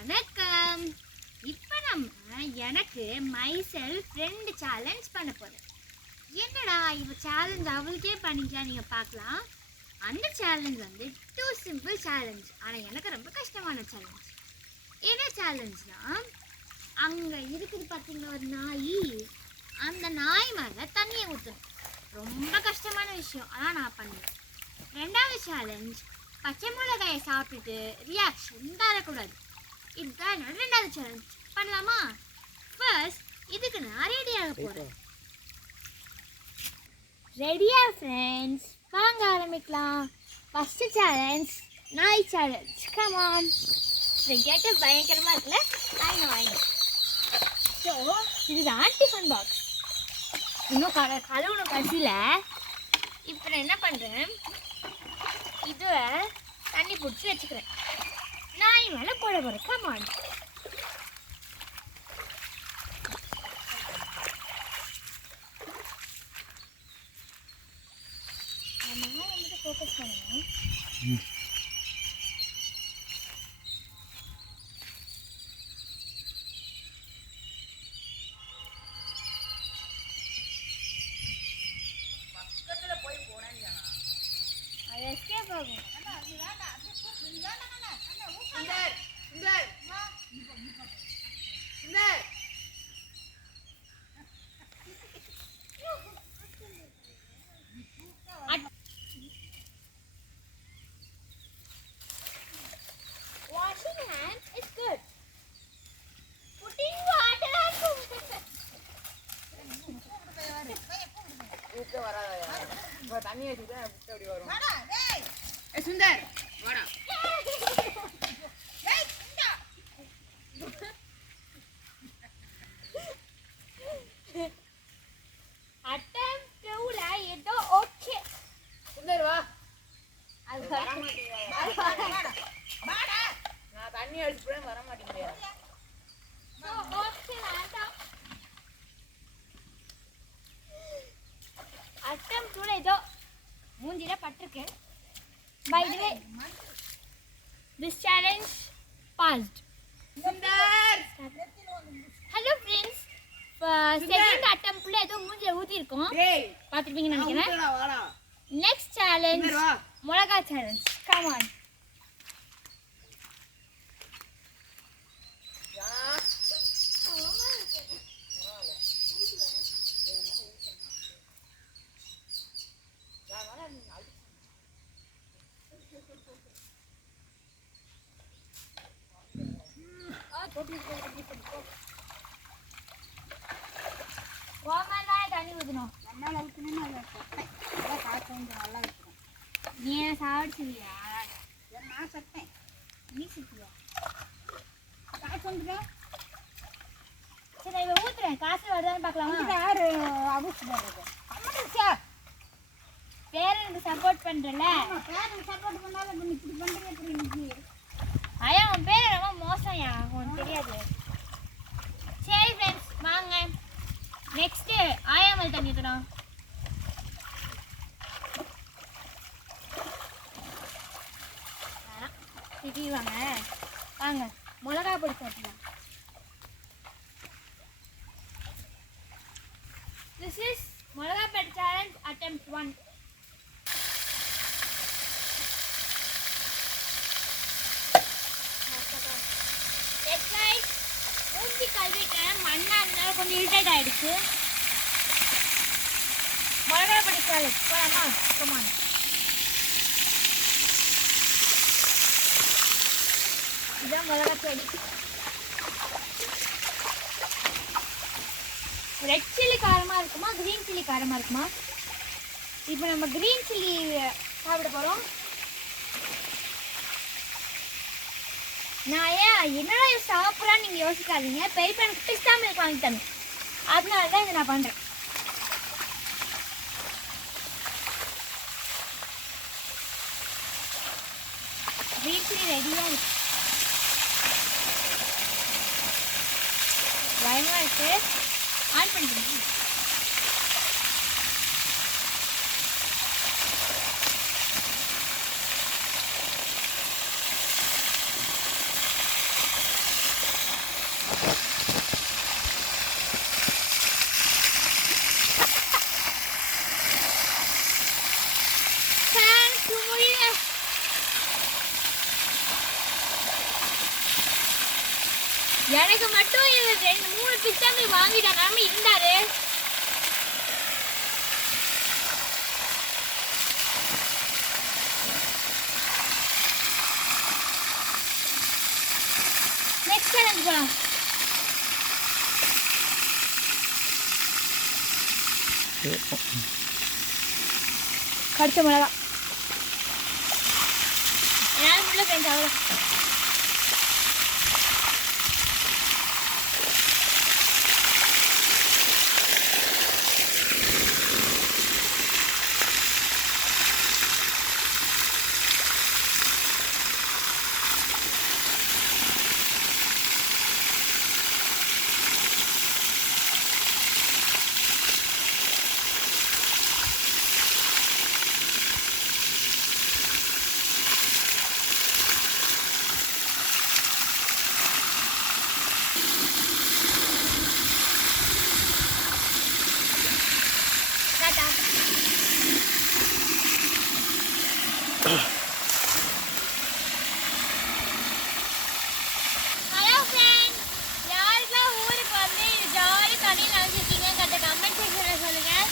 வணக்கம். இப்போ நம்ம எனக்கு மைசெல்ஃப் 2 சேலஞ்ச் பண்ண போகிறேன். என்னடா இப்போ சேலஞ்ச் அவளுக்கே பண்ணிக்கலாம் நீங்கள் பார்க்கலாம். அந்த சேலஞ்ச் வந்து 2 சிம்பிள் சேலஞ்ச், ஆனால் எனக்கு ரொம்ப கஷ்டமான சேலஞ்ச். என்ன சேலஞ்ச்னா, அங்கே இருக்குது பார்த்தீங்கன்னா ஒரு நாய், அந்த நாய் மேலே தண்ணியை ஊற்றணும். ரொம்ப கஷ்டமான விஷயம், ஆனால் நான் பண்ணுவேன். 2வது சேலஞ்ச், பச்சை மிளகாயை சாப்பிட்டுட்டு ரியாக்ஷன் தரக்கூடாது. இதுதான் என்னோட 2வது சேலஞ்ச். பண்ணலாமா? ஃபர்ஸ்ட் இதுக்கு நான் ரெடியாக போகிறேன். ரெடியா ஃப்ரெண்ட்ஸ்? வாங்க ஆரம்பிக்கலாம். ஃபர்ஸ்ட் சேலஞ்ச் நாய் சேலஞ்ச். Come on. இந்த கெட்டப் பயங்கரமாக இருக்குல்ல? வாங்க. ஸோ இதுதான் டிஃபன் பாக்ஸ். இன்னும் கழுவணும் கடைசியில். இப்போ நான் என்ன பண்ணுறேன், இதுவை தண்ணி பிடிச்சி வச்சுக்கிறேன். நாய் மேலே போட போகிறேன். Come on. ஃபோக்கஸ் பண்ணுங்க. அது எஸ்கேப் ஆகும். Washing hands is good. Putting water on தண்ணி வச்சுதான் அப்படி வரும். சுந்தர் வாடா. அட்டம் 2ல ஏதோ ஓகே. சுந்தர் வா. அது வர மாட்டீங்க. வாடா. நான் தண்ணி அடிச்சுறேன், வர மாட்டீங்க. சோ ஓகே வேண்டாம். அட்டம் 2ல ஏதோ மூஞ்சில பட்டிருக்கு. By the way, this challenge passed. Sundar. Hello friends. Second அட்டம்ப்ட்ல ஏதோ மூஞ்சில ஊத்தி இருக்கோம். டேய் பாத்துப்பீங்கன்னு நினைக்கிறேன். வாடா. நெக்ஸ்ட் சேலஞ்ச் மிளகா சேலஞ்ச். Come on. தண்ணி ஊற்றணும். நல்லா ஊற்றணும்னா நல்லா காற்று கொஞ்சம் நல்லா ஊற்றணும். நீ என்ன சாப்பிடுச்சியா? நான் சட்டேன். நீ சுத்தியா? காசு வந்துட்டா சரி நான் இப்போ ஊற்றுறேன். காசு வருதான்னு பார்க்கலாமா? யாரு அவுச்சு போடுறது? பேரனுக்கு சப்போர்ட் பண்ணுறல. பேரன் சப்போர்ட் பண்ணாலும் இப்படி பண்ணுறேன். இப்படி இன்னைக்கு ஐயா உன் பேர் ரொம்ப மோசம்யா, உனக்கு தெரியாது. சரி ஃப்ரெண்ட்ஸ் வாங்க நெக்ஸ்ட்டு ஆயாமல் தண்ணி ஊற்றணும். திட்டிடுவாங்க. வாங்க மிளகா பொடி சாப்பிடலாம். This is மிளகா பொடி சேலஞ்ச் attempt 1. மூஞ்சி கழுவிட்டேன், மண்ணா இருந்தாலும் கொஞ்சம் இரிட்டேட் ஆயிடுச்சு. மிளகா பொடி சேலஞ்ச் போலாமா? கமான். இதான் மிளகா பொடி. ரெட் சில்லி காரமாக இருக்குமா, க்ரீன் சில்லி காரமாக இருக்குமா? இப்போ நம்ம க்ரீன் சில்லி சாப்பிட போகிறோம். நான் என்னடா சாப்பிட்றான்னு நீங்கள் யோசிக்காதீங்க. பெரியப்பனுக்கு பிஸ்தா மில்க் வாங்கி தரணும், அதனால தான் இதை நான் பண்ணுறேன். க்ரீன் சில்லி ரெடியாக இருக்கு. பயமாக இருக்கு. ஆன் பண்ணிக்கிறேன். எனக்கு மட்டும் இது 2-3 பிச்சாமி வாங்கிட்டாங்க இருந்தாரு. நெக்ஸ்ட் சேலஞ்ச் போலாம். கடிச்ச மிளகா என்னால் முடியல ஃப்ரெண்ட்ஸ், அவ்வளோதான். ஹலோ ஃப்ரெண்ட்ஸ், யாருக்கெல்லாம் ஊருக்கு வந்து இது ஜாலி தண்ணியில் நினைச்சிருக்கீங்க கமெண்ட் செக்ஷனில் சொல்லுங்கள்.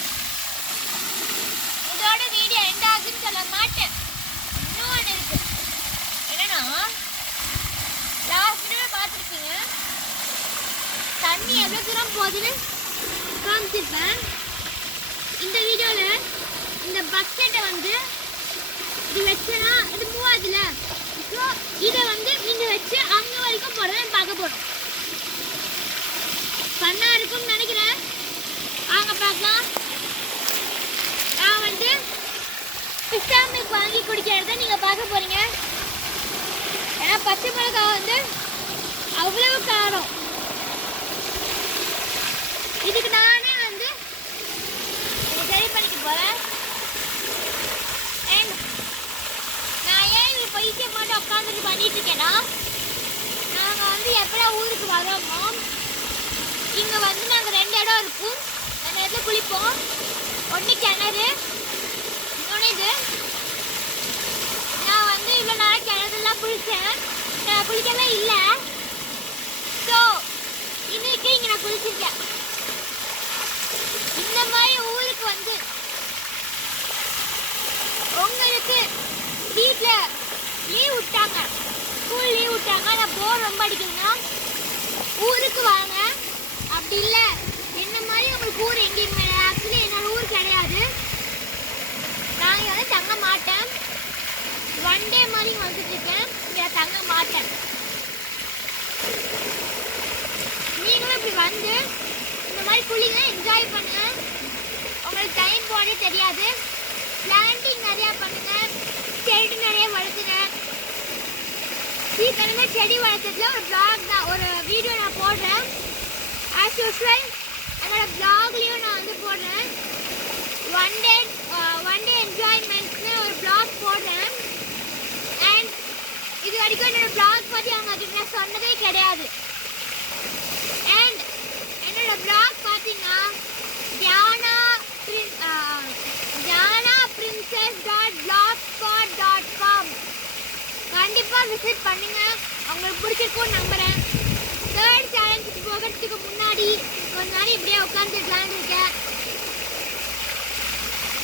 இதோட வீடியோ எண்ட் ஆகுதுன்னு சொல்ல மாட்டேன். இன்னும் ஒன்று இருக்குது. என்னன்னா, லாஸ்ட் வீடியோ பார்த்துருக்கீங்க தண்ணி எவ்வளோ தூரம் போகுதுன்னு காமிச்சிருப்பேன். இந்த வீடியோவில் இந்த பக்கெட்டை வந்து இது வச்சனா இது மூவாதுல, ஸோ இதை வந்து இங்கே வச்சு அங்கே வரைக்கும் போகிறத பார்க்க போகிறோம். ஃபன்னாக இருக்கும்னு நினைக்கிறேன். வாங்க பார்க்கலாம். நான் வந்து பிஸ்தா மில்க் வாங்கி குடிக்கிறத நீங்கள் பார்க்க போகிறீங்க. ஏன்னா பச்சை மிளகா வந்து அவ்வளவு காரம். இதுக்கு நானே வந்து சரி பண்ணிக்க போகிறேன். நான் ஏன் இங்கே பைத்தியம் மட்டும் உட்காந்துட்டு பண்ணிட்டு இருக்கேன்னா, நாங்கள் வந்து எப்படா ஊருக்கு வரோமோ இங்கே வந்து நாங்கள் 2 இடம் இருக்கும். அந்த இடத்துல குளிப்போம். ஒன்று கிணறு, இன்னொன்று இது. நான் வந்து இவ்வளோ நாள் கிணறுலாம் குளித்தேன். நான் குளிக்கவே இல்லை. ஸோ இன்னைக்கு இங்கே நான் குளிச்சிருக்கேன். இந்த மாதிரி ஊருக்கு வந்து உங்களுக்கு வீட்டில் லீவ் விட்டாங்க, ஸ்கூல் லீவ் விட்டாங்க, நான் போர் ரொம்ப அடிக்குதுன்னா ஊருக்கு வாங்க. அப்படி இல்லை என்ன மாதிரி உங்களுக்கு ஊர் எங்கேயுமே, ஆக்சுவலி என்னோட ஊர் கிடையாது. நான் இங்கே வந்து தங்க மாட்டேன். 1 டே மாதிரி வந்துட்டு இருக்கேன். இங்கே தங்க மாட்டேன். நீங்களும் இப்படி வந்து இந்த மாதிரி குளிங்க, என்ஜாய் பண்ணுங்க. உங்களுக்கு டைம் போனே தெரியாது. பிளான்டிங் நிறையா பண்ணுங்க, செடி நிறைய வளர்த்துங்க. சீக்கிரமே செடி வளர்த்ததுல ஒரு vlog தான், ஒரு வீடியோ நான் போடுறேன். ஆஸ் யூஸ்வல் என்னோட vlogலையும் நான் வந்து போடுறேன். ஒன் டே என்ஜாய்மெண்ட்னு ஒரு vlog போடுறேன். அண்ட் இது வரைக்கும் என்னோட vlog பற்றி அவங்க நான் சொன்னதே கிடையாது. அண்ட் என்னோட vlog பார்த்தீங்கன்னா dianaprincess.blogspot.com கண்டிப்பாக விசிட் பண்ணுங்க. உங்களுக்கு பிடிச்சிருக்கும்னு நம்புகிறேன். 3rd சேலஞ்சுக்கு போகிறதுக்கு முன்னாடி கொஞ்ச நாள் இப்படியே உட்காந்துருக்கலான்னு இருக்கேன்.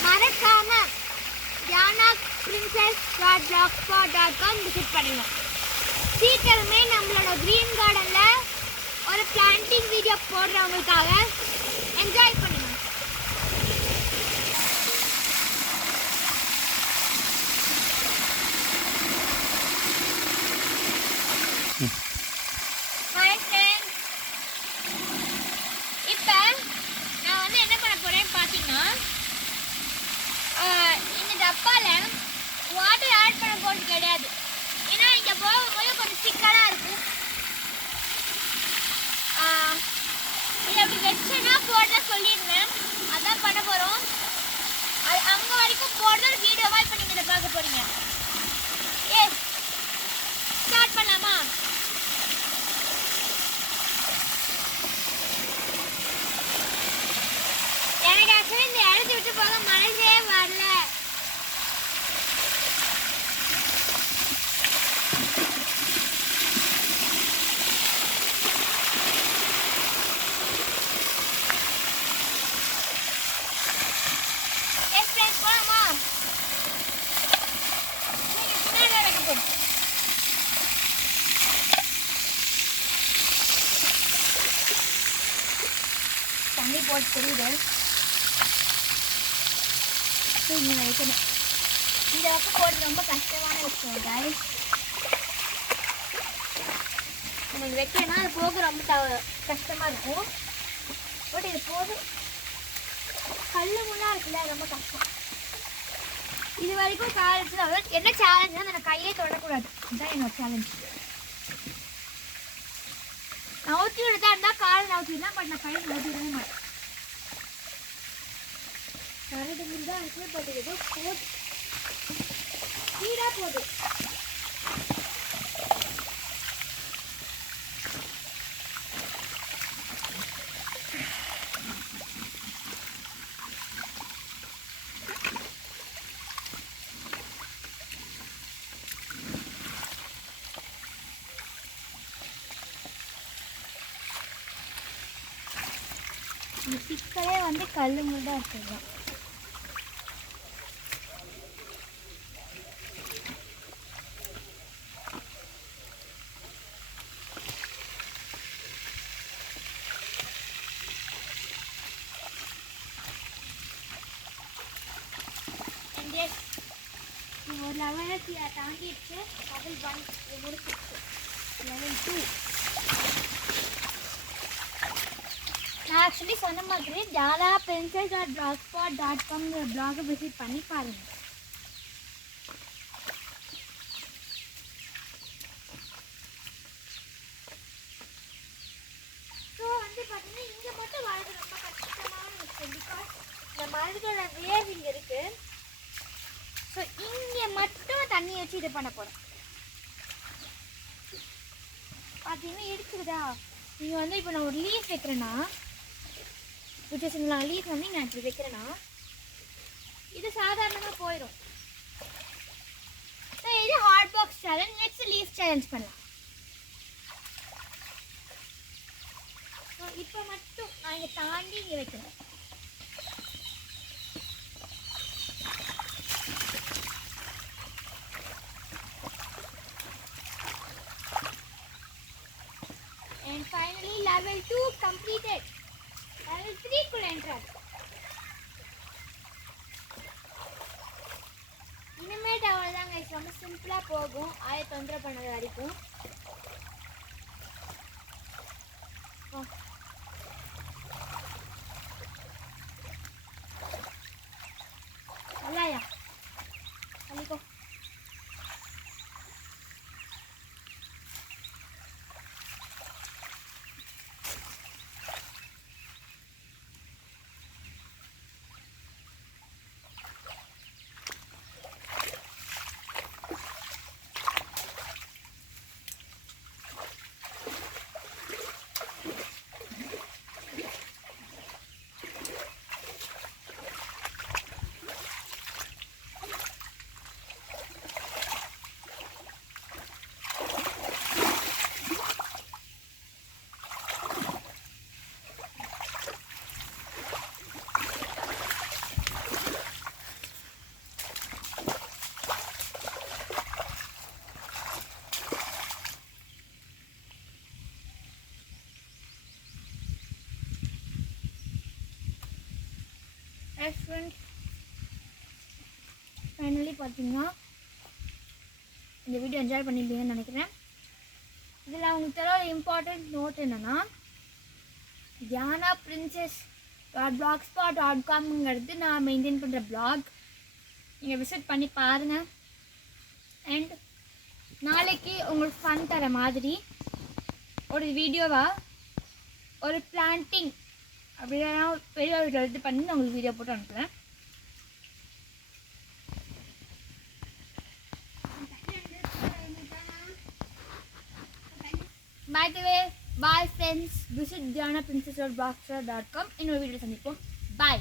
மறக்காம dianaprincess.blogspot.com விசிட் பண்ணுங்க. சீக்கிரமே நம்மளோட க்ரீன் கார்டனில் ஒரு பிளான்டிங் வீடியோ போடுறவங்களுக்காக என்ஜாய் பண்ணுங்க. ஹாய் ஃப்ரெண்ட்ஸ், இப்போ நான் வந்து என்ன பண்ண போகிறேன்னு பார்த்தீங்கன்னா, இந்த டப்பாவில் வாட்டர் ஆட் பண்ண போகிறது கிடையாது. ஏன்னா இங்கே போகும்போது கொஞ்சம் சிக்கலாக இருக்குது. இதை அப்படி வச்சேன்னா போட சொல்லியிருந்தேன். அதான் பண்ண போகிறோம். அது அங்கே வரைக்கும் போடுற ஒரு வீடியோவாக இப்போ நீங்கள் இதை பார்க்க போகிறீங்க. எஸ், ஸ்டார்ட் பண்ணலாமா? எனக்கு ஆக்சுவலி இந்த இடத்த விட்டு போக மனசே வரல. போட்டு தெரியுது. இங்கே வைக்கணும். இந்த பக்கம் போடுறது ரொம்ப கஷ்டமான விஷயம் guys. நம்ம இது வைக்கணும்னா அது போக ரொம்ப கஷ்டமாக இருக்கும். பட் இது போது கல்லு முன்னாக இருக்குல்ல, ரொம்ப கஷ்டம். இது வரைக்கும் சேலஞ்ச் என்ன சேலஞ்சுனா நான் கையே தொடக்கூடாது. இதுதான் என்னோட சேலஞ்ச். நவுத்தி விடுதா இருந்தால் கால் நவுத்திடலாம், பட் நான் கையை நவுத்தி விடவே மாட்டேன். கரண்ட் பில் தான் இருக்குது, பட் ஏதோ போது ஸ்பீடாக போகுது. இந்த சிக்கலே வந்து கல் முள்ளாக இருக்குங்க. ஒரு லெவலை தாண்டிடுச்சு. லெவல் 1 முடிச்சிடுச்சு. லெவல் 2 நான் ஆக்சுவலி சொன்ன மாதிரி jalaprincess.blogspot.com பிளாகை விசிட் பண்ணி பாருங்கள். ஸோ வந்து பார்த்தீங்கன்னா இங்கே மட்டும் வாழ்றது ரொம்ப கஷ்டமான விஷயம். பிகாஸ் இந்த மரத்தோட வேர் இங்கே இருக்குது. ஸோ இங்கே மட்டும் தண்ணி வச்சு இது பண்ண போகிறேன். பார்த்தீங்கன்னா எடுத்துக்குதா. நீங்கள் வந்து இப்போ நான் ஒரு லீஃப் வைக்கிறேன்னா, நான் லீஃப் வந்து நான் இப்படி வைக்கிறேன்னா இது சாதாரணமாக போயிடும். ஸோ இது hot box challenge. Next leaf challenge பண்ணலாம். ஸோ இப்போ மட்டும் நான் இங்கே தாண்டி இங்கே வைக்கிறேன். And finally level 2 completed. Level 3 could enter. இனிமேட்டு அவ்வளோதான் guys. ரொம்ப சிம்பிளாக போகும். தொந்தரவு பண்ணது வரைக்கும். நல்லாயா அள்ளிக்கோ. ஃப்ரெண்ட்ஸ் ஃபைனலி பார்த்தீங்கன்னா இந்த வீடியோ என்ஜாய் பண்ணியிருப்பீங்கன்னு நினைக்கிறேன். இதில் அவங்களுக்கு தர ஒரு இம்பார்ட்டண்ட் நோட் என்னென்னா, jalaprincess.blogspot.comங்கிறது நான் மெயின்டைன் பண்ணுற பிளாக். நீங்கள் விசிட் பண்ணி பாருங்கள். அண்ட் நாளைக்கு உங்களுக்கு ஃபன் தர மாதிரி ஒரு வீடியோவாக ஒரு பிளான்டிங் அப்படின்னா பெரிய இது பண்ணி நான் உங்களுக்கு வீடியோ போட்டு அனுப்புகிறேன். By the way, bye friends. Visit jalaprincess.blogspot.com. இன்னொரு வீடியோ சந்திப்போம். Bye.